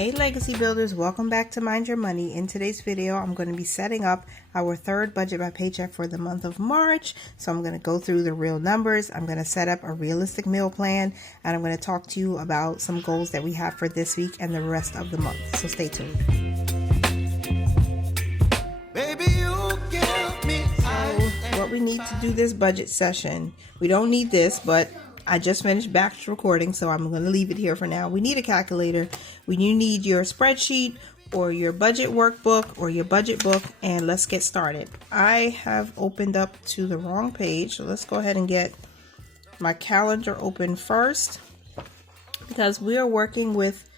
Hey legacy builders, welcome back to Mind Your Money. In today's video, I'm going to be setting up our third budget by paycheck for the month of March. So I'm going to go through the real numbers. I'm going to set up a realistic meal plan, and I'm going to talk to you about some goals that we have for this week and the rest of the month. So stay tuned. Baby, you give me what we need to do this budget session. We don't need this, but I just finished batch recording, so I'm going to leave it here for now. We need a calculator. You need your spreadsheet or your budget workbook or your budget book, and let's get started. I have opened up to the wrong page, so let's go ahead and get my calendar open first, because we are working with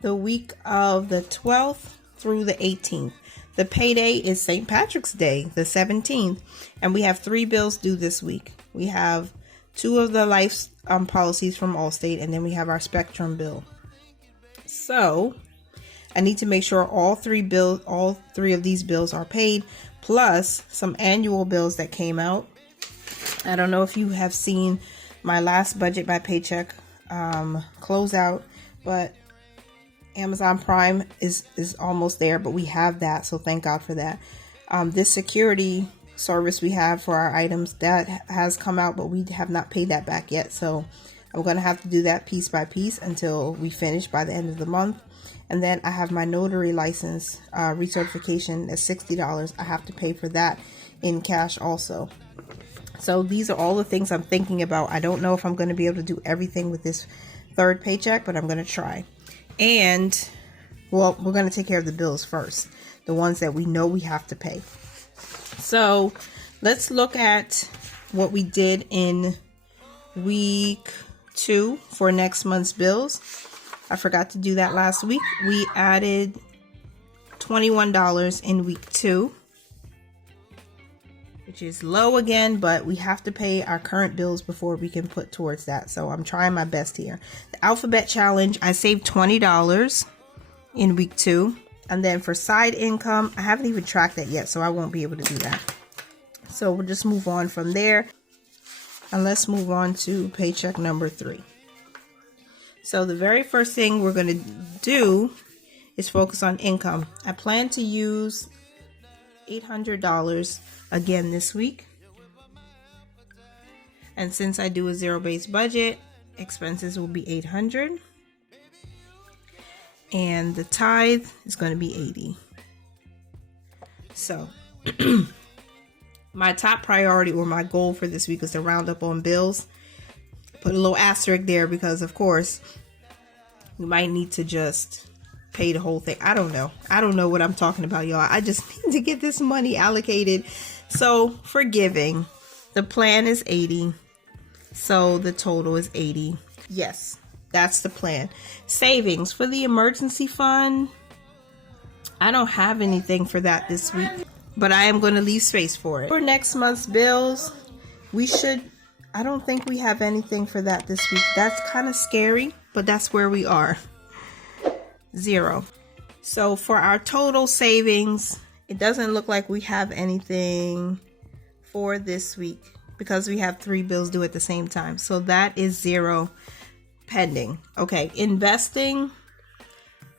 the week of the 12th through the 18th. The payday is St. Patrick's Day, the 17th, and we have 3 bills due this week. We have 2 of the life policies from Allstate, and then we have our Spectrum bill. So I need to make sure all three of these bills are paid, plus some annual bills that came out. I don't know if you have seen my last budget by paycheck closeout, but Amazon Prime is almost there, but we have that, so thank God for that. This security service we have for our items, that has come out, but we have not paid that back yet, so I'm going to have to do that piece by piece until we finish by the end of the month. And then I have my notary license recertification at $60. I have to pay for that in cash also. So these are all the things I'm thinking about. I don't know if I'm going to be able to do everything with this third paycheck, but I'm going to try. And well, we're going to take care of the bills first, the ones that we know we have to pay. So let's look at what we did in week 2 for next month's bills. I forgot to do that last week. We added $21 in week 2, which is low again, but we have to pay our current bills before we can put towards that. So I'm trying my best here. The alphabet challenge, I saved $20 in week 2. And then for side income, I haven't even tracked that yet, so I won't be able to do that. So we'll just move on from there. And let's move on to paycheck number 3. So the very first thing we're going to do is focus on income. I plan to use $800 again this week. And since I do a zero-based budget, expenses will be $800. And the tithe is going to be $80. So my top priority, or my goal for this week, is to round up on bills. Put a little asterisk there because, of course, we might need to just pay the whole thing. I don't know what I'm talking about, y'all. I just need to get this money allocated. So for giving, the plan is $80. So the total is $80. Yes. That's the plan. Savings for the emergency fund, I don't have anything for that this week, but I am going to leave space for it. For next month's bills, I don't think we have anything for that this week. That's kind of scary, but that's where we are. 0. So for our total savings, it doesn't look like we have anything for this week because we have 3 bills due at the same time. So that is 0. Pending. Okay, investing,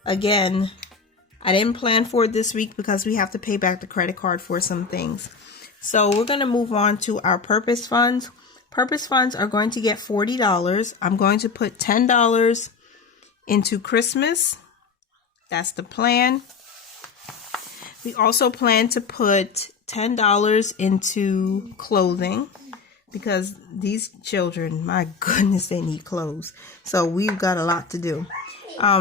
again, I didn't plan for it this week because we have to pay back the credit card for some things. So we're going to move on to our purpose funds. Purpose funds are going to get $40. I'm going to put $10 into Christmas. That's the plan. We also plan to put $10 into clothing, because these children, my goodness, they need clothes. So we've got a lot to do.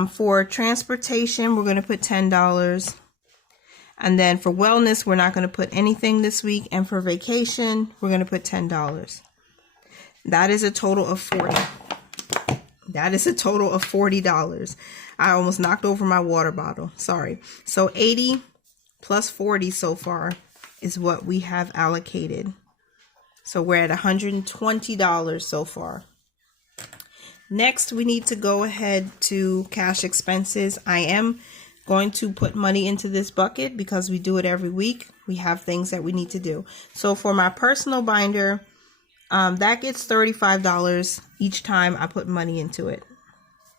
For transportation, we're going to put $10. And then for wellness, we're not going to put anything this week. And for vacation, we're going to put $10. That is a total of $40. That is a total of $40. I almost knocked over my water bottle. Sorry. So 80 plus 40 so far is what we have allocated. So we're at $120 so far. Next, we need to go ahead to cash expenses. I am going to put money into this bucket because we do it every week. We have things that we need to do. So for my personal binder, that gets $35 each time I put money into it.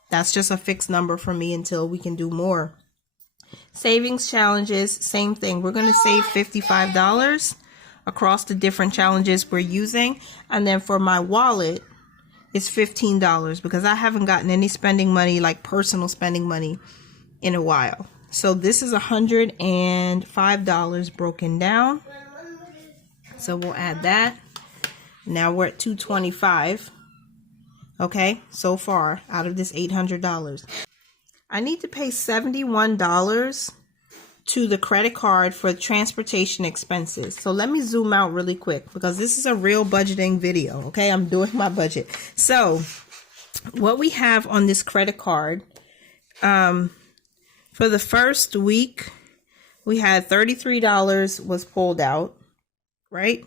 That's just a fixed number for me until we can do more. Savings challenges, same thing. We're going to save $55 across the different challenges we're using. And then for my wallet, it's $15 because I haven't gotten any spending money, like personal spending money, in a while. So this is $105 broken down. So we'll add that. Now we're at $225. Okay, so far out of this $800. I need to pay $71 to the credit card for transportation expenses. So let me zoom out really quick because this is a real budgeting video. Okay, I'm doing my budget. So what we have on this credit card, for the first week, we had $33 was pulled out, right?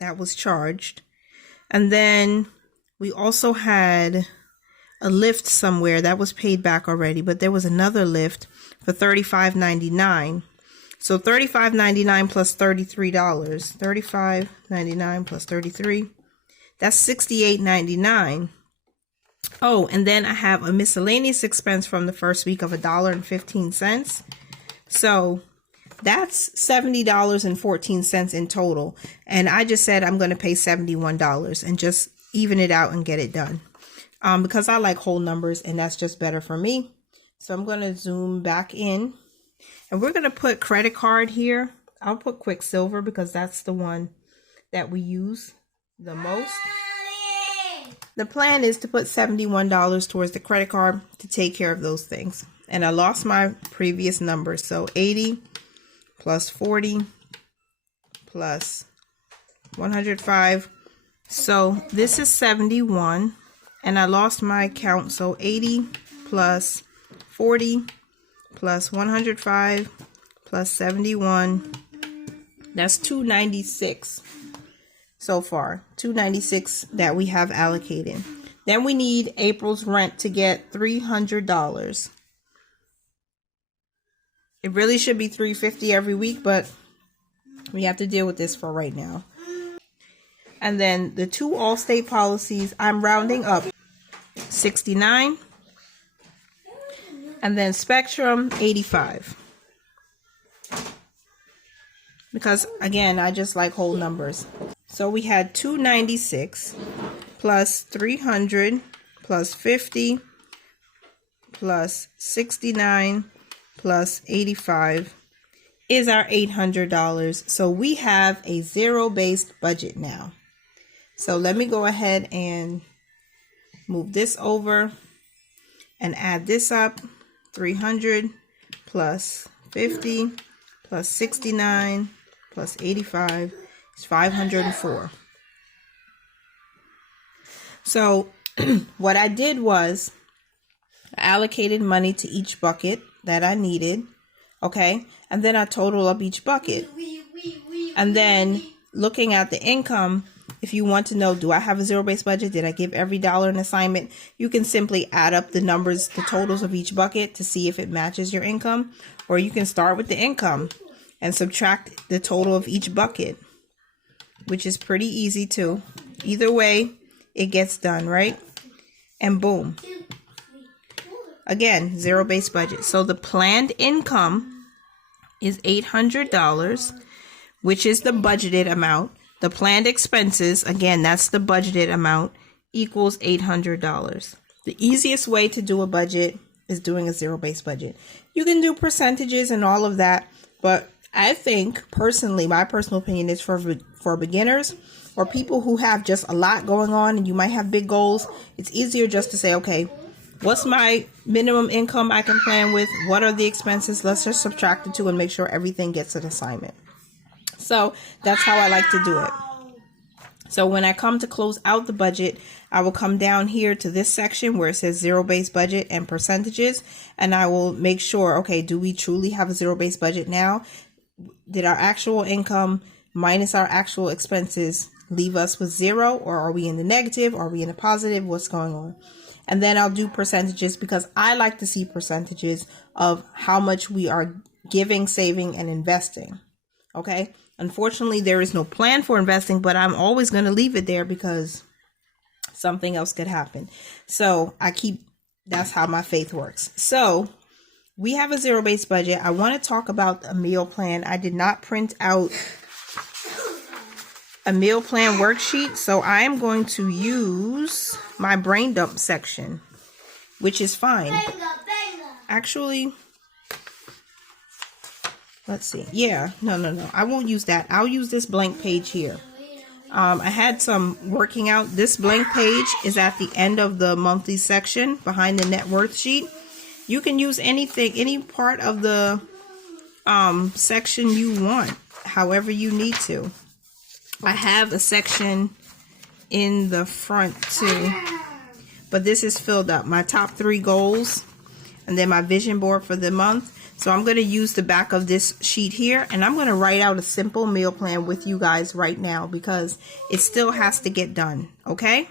That was charged. And then we also had a lift somewhere that was paid back already, but there was another lift for $35.99. So $35.99 plus $33. $35.99 plus $33. That's $68.99. Oh, and then I have a miscellaneous expense from the first week of $1.15. So that's $70.14 in total. And I just said I'm going to pay $71 and just even it out and get it done. Because I like whole numbers and that's just better for me. So I'm going to zoom back in and we're going to put credit card here. I'll put Quicksilver because that's the one that we use the most. The plan is to put $71 towards the credit card to take care of those things. And I lost my previous number. So 80 plus 40 plus 105. So this is 71 and I lost my count. So 80 plus 40 plus 105 plus 71. That's 296 so far. 296 that we have allocated. Then we need April's rent to get $300. It really should be $350 every week, but we have to deal with this for right now. And then the two Allstate policies, I'm rounding up, 69. And then Spectrum, 85. Because, again, I just like whole numbers. So we had 296 plus 300 plus 50 plus 69 plus 85 is our $800. So we have a zero-based budget now. So let me go ahead and move this over and add this up. 300 plus 50 plus 69 plus 85 is 504. So what I did was I allocated money to each bucket that I needed. Okay. And then I total up each bucket. And then looking at the income, if you want to know, do I have a zero-based budget? Did I give every dollar an assignment? You can simply add up the numbers, the totals of each bucket to see if it matches your income. Or you can start with the income and subtract the total of each bucket, which is pretty easy too. Either way, it gets done, right? And boom. Again, zero-based budget. So the planned income is $800, which is the budgeted amount. The planned expenses, again, that's the budgeted amount, equals $800. The easiest way to do a budget is doing a zero-based budget. You can do percentages and all of that, but I think, personally, my personal opinion is for beginners or people who have just a lot going on and you might have big goals, it's easier just to say, okay, what's my minimum income I can plan with? What are the expenses? Let's just subtract the two and make sure everything gets an assignment. So that's how I like to do it. So when I come to close out the budget, I will come down here to this section where it says zero-based budget and percentages. And I will make sure, okay, do we truly have a zero-based budget now? Did our actual income minus our actual expenses leave us with zero? Or are we in the negative? Are we in the positive? What's going on? And then I'll do percentages because I like to see percentages of how much we are giving, saving, and investing. Okay. Unfortunately, there is no plan for investing, but I'm always going to leave it there because something else could happen. So I keep That's how my faith works. So we have a zero-based budget. I want to talk about a meal plan. I did not print out a meal plan worksheet, so I am going to use my brain dump section, which is fine. Actually, let's see. Yeah, no. I won't use that. I'll use this blank page here. I had some working out. This blank page is at the end of the monthly section behind the net worth sheet. You can use anything, any part of the section you want, however you need to. I have a section in the front too, but this is filled up. My top 3 goals and then my vision board for the month. So I'm going to use the back of this sheet here, and I'm going to write out a simple meal plan with you guys right now because it still has to get done. Okay.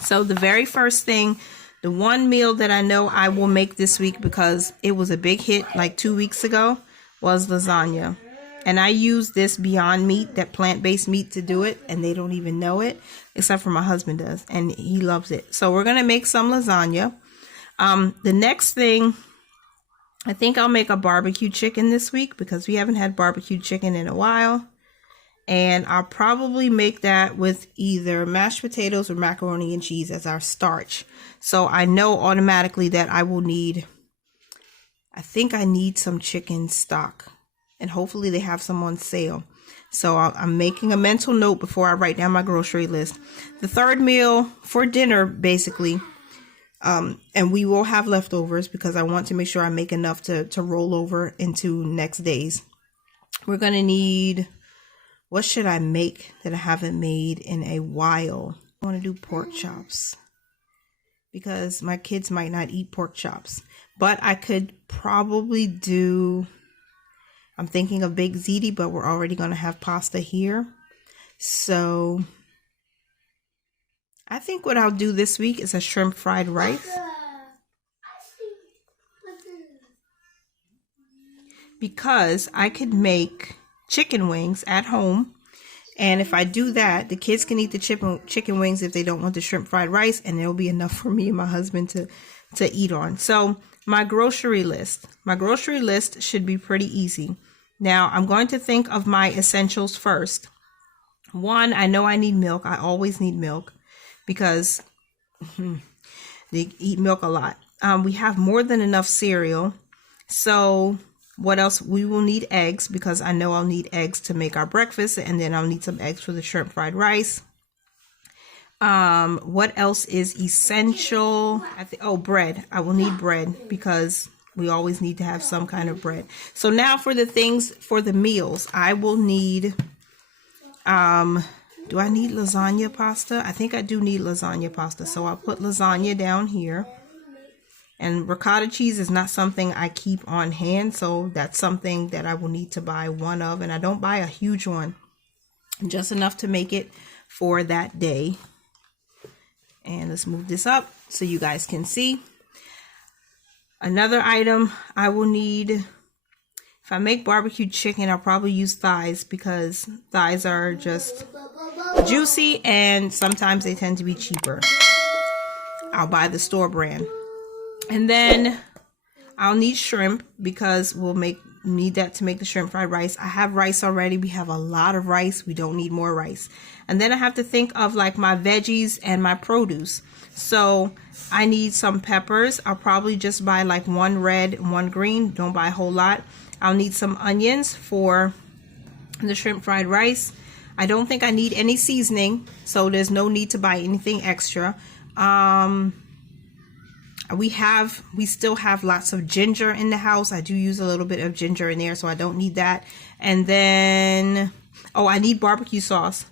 So the very first thing, the one meal that I know I will make this week because it was a big hit like 2 weeks ago was lasagna. And I use this Beyond Meat, that plant-based meat, to do it. And they don't even know it, except for my husband does. And he loves it. So we're going to make some lasagna. The next thing, I think I'll make a barbecue chicken this week because we haven't had barbecue chicken in a while. And I'll probably make that with either mashed potatoes or macaroni and cheese as our starch. So I know automatically that I will need, I think I need some chicken stock. And hopefully they have some on sale. So I'm making a mental note before I write down my grocery list. The third meal for dinner, basically, and we will have leftovers because I want to make sure I make enough to roll over into next days. We're going to need, what should I make that I haven't made in a while? I want to do pork chops because my kids might not eat pork chops. But I could probably do, I'm thinking of baked ziti, but we're already going to have pasta here. So I think what I'll do this week is a shrimp fried rice. Because I could make chicken wings at home. And if I do that, the kids can eat the chicken wings if they don't want the shrimp fried rice. And it'll be enough for me and my husband to eat on. So my grocery list. My grocery list should be pretty easy. Now, I'm going to think of my essentials first. One, I know I need milk. I always need milk because they eat milk a lot. We have more than enough cereal. So what else? We will need eggs because I know I'll need eggs to make our breakfast. And then I'll need some eggs for the shrimp fried rice. What else is essential? Bread. I will need bread because we always need to have some kind of bread. So now for the things for the meals, I will need, do I need lasagna pasta? I think I do need lasagna pasta. So I'll put lasagna down here. And ricotta cheese is not something I keep on hand. So that's something that I will need to buy one of. And I don't buy a huge one. Just enough to make it for that day. And let's move this up so you guys can see. Another item I will need, if I make barbecue chicken, I'll probably use thighs because thighs are just juicy and sometimes they tend to be cheaper. I'll buy the store brand. And then I'll need shrimp because we'll need that to make the shrimp fried rice. I have rice already. We have a lot of rice. We don't need more rice. And then I have to think of like my veggies and my produce. So I need some peppers. I'll probably just buy like one red and one green. Don't buy a whole lot. I'll need some onions for the shrimp fried rice. I don't think I need any seasoning, so there's no need to buy anything extra. We still have lots of ginger in the house. I do use a little bit of ginger in there, so I don't need that. And then, I need barbecue sauce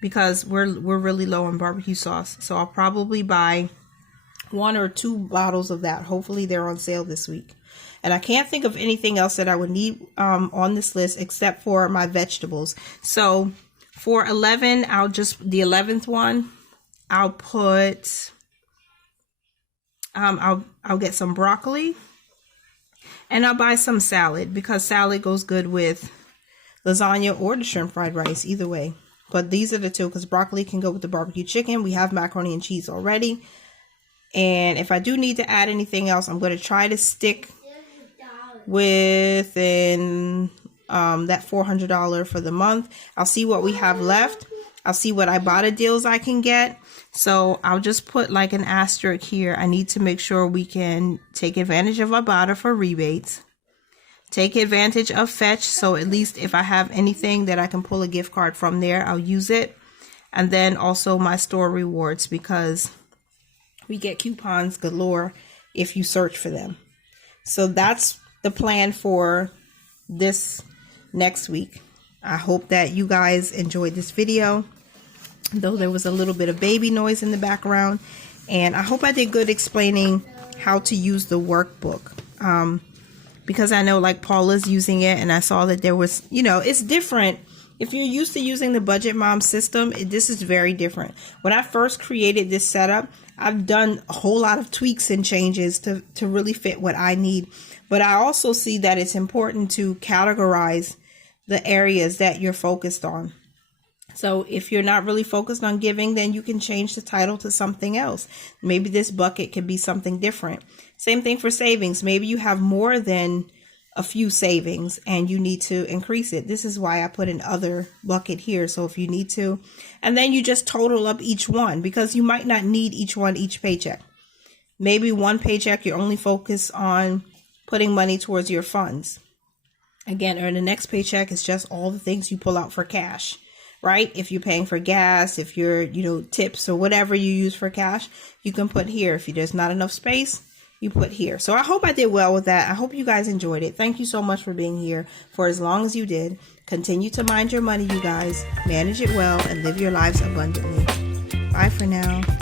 because we're really low on barbecue sauce. So I'll probably buy 1 or 2 bottles of that. Hopefully they're on sale this week. And I can't think of anything else that I would need on this list except for my vegetables. So for 11, the 11th one, I'll put, I'll get some broccoli and I'll buy some salad because salad goes good with lasagna or the shrimp fried rice, either way. But these are the two because broccoli can go with the barbecue chicken. We have macaroni and cheese already. And if I do need to add anything else, I'm going to try to stick within that $400 for the month. I'll see what we have left. I'll see what Ibotta deals I can get. So I'll just put like an asterisk here. I need to make sure we can take advantage of Ibotta for rebates. Take advantage of Fetch, so at least if I have anything that I can pull a gift card from there, I'll use it. And then also my store rewards, because we get coupons galore if you search for them. So that's the plan for this next week. I hope that you guys enjoyed this video, though there was a little bit of baby noise in the background. And I hope I did good explaining how to use the workbook. Because I know like Paula's using it, and I saw that there was, you know, it's different. If you're used to using the Budget Mom system, this is very different. When I first created this setup, I've done a whole lot of tweaks and changes to really fit what I need. But I also see that it's important to categorize the areas that you're focused on. So if you're not really focused on giving, then you can change the title to something else. Maybe this bucket could be something different. Same thing for savings. Maybe you have more than a few savings and you need to increase it. This is why I put an other bucket here. So if you need to, and then you just total up each one, because you might not need each one each paycheck. Maybe one paycheck you're only focused on putting money towards your funds. Again, or the next paycheck is just all the things you pull out for cash. Right? If you're paying for gas, if you're, you know, tips or whatever you use for cash, you can put here. If there's not enough space, you put here. So I hope I did well with that. I hope you guys enjoyed it. Thank you so much for being here for as long as you did. Continue to mind your money, you guys. Manage it well and live your lives abundantly. Bye for now.